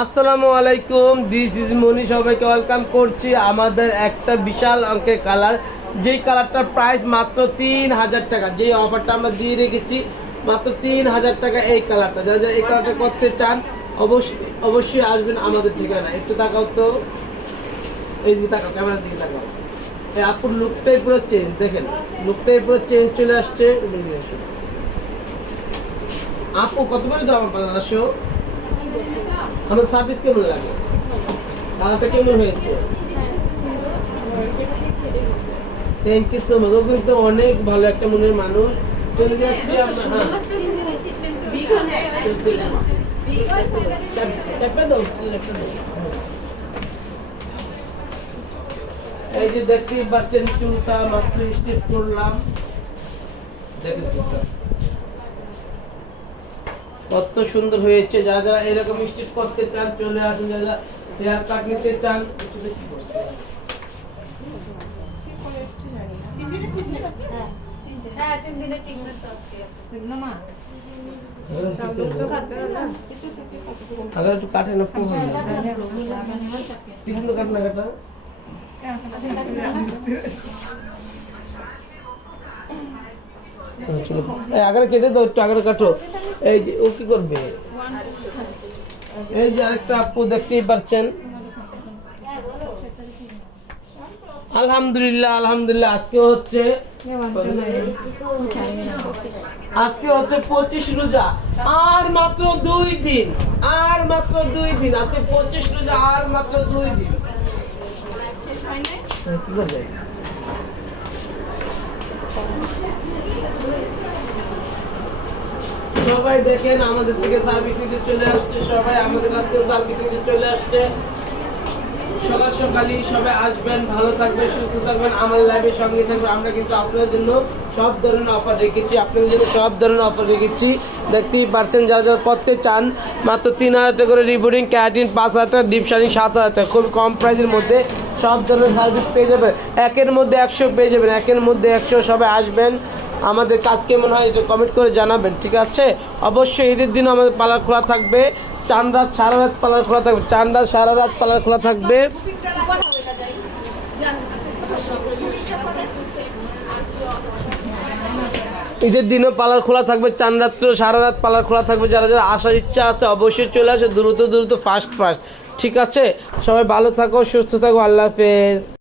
আসসালামু আলাইকুম, this is মনি। সবাইকে ওয়েলকাম করছি আমাদের একটা বিশাল অঙ্কের কালার, যেই কালারটার প্রাইস মাত্র 3000 টাকা। যেই অফারটা আমরা দিয়ে রেখেছি মাত্র 3000 টাকা এই কালারটা। যারা যারা এই কালারটা করতে চান অবশ্যই আসবেন আমাদের ঠিকানা। একটু তাকাও তো, এই দিকে তাকাও, ক্যামেরার দিকে তাকাও। এই আপুর লুকটাই পুরো চেঞ্জ, দেখেন লুকটাই পুরো চেঞ্জ চলে আসছে। আপু কতবার দাও আমার পার্লার আসো? আমার সার্ভিস কেমন লাগে? কালারটা কেমন হয়েছে? Thank you so much. ও কিন্তু অনেক ভালো একটা মনের মানুষ। চলে যাচ্ছি আমরা। এই যে দেখতেই পাচ্ছেন চুলটা মাত্র স্ট্রেট করলাম। দেখেন চুলটা কত সুন্দর হয়েছে। যারা যারা এরকম স্ট্রেট করতে চান চলে আসুন। যারা যারা হেয়ার কাট নিতে চান अगर तू काटे ना पूरा कितने काटना काटा अगर केटे दो तो अगर काटो এই যে ও কি করবে। এই যে আরেকটা আপু দেখতেই পাচ্ছেন। আলহামদুলিল্লাহ আলহামদুলিল্লাহ। আজকে হচ্ছে 25 রোজা, আর মাত্র 2 দিন, আর মাত্র 2 দিন। আজকে 25 রোজা, আর মাত্র 2 দিন। কি করবে? সবাই দেখেন আমাদের থেকে সার্ভিস নিতে চলে আসছে, সবাই আমাদের কাছ থেকে সার্ভিস নিতে চলে আসছে। সকাল সকালই সবাই আসবেন, ভালো থাকবেন, সুস্থ থাকবেন, আমার লাইভের সঙ্গে থাকবেন। আমরা কিন্তু আপনাদের জন্য সব ধরনের অফার রেখেছি, আপনাদের জন্য সব ধরনের অফার রেখেছি। দেখতেই পারছেন যারা যারা করতে চান মাত্র 3000 টাকা করে রিবোর্ডিং, ক্যারাটিন 5000 টাকা, ডিপ শাইনিং 7000 টাকা। খুব কম প্রাইসের মধ্যে সব ধরনের সার্ভিস পেয়ে যাবেন। একের মধ্যে 100 পেয়ে যাবেন, একের মধ্যে 100। সবাই আসবেন, আমাদের কাজ কেমন হয় এটা কমেন্ট করে জানাবেন, ঠিক আছে? অবশ্যই ঈদের দিনও আমাদের পার্লার খোলা থাকবে। চান রাত সারা রাত পার্লার খোলা থাকবে, চান রাত সারা রাত পার্লার খোলা থাকবে। ঈদের দিনও পার্লার খোলা থাকবে, চান রাত্র সারা রাত পার্লার খোলা থাকবে। যারা যারা আসার ইচ্ছা আছে অবশ্যই চলে আসে, দ্রুত দ্রুত ফাস্ট ফাস্ট, ঠিক আছে? সবাই ভালো থাকো, সুস্থ থাকো, আল্লাহ হাফেজ।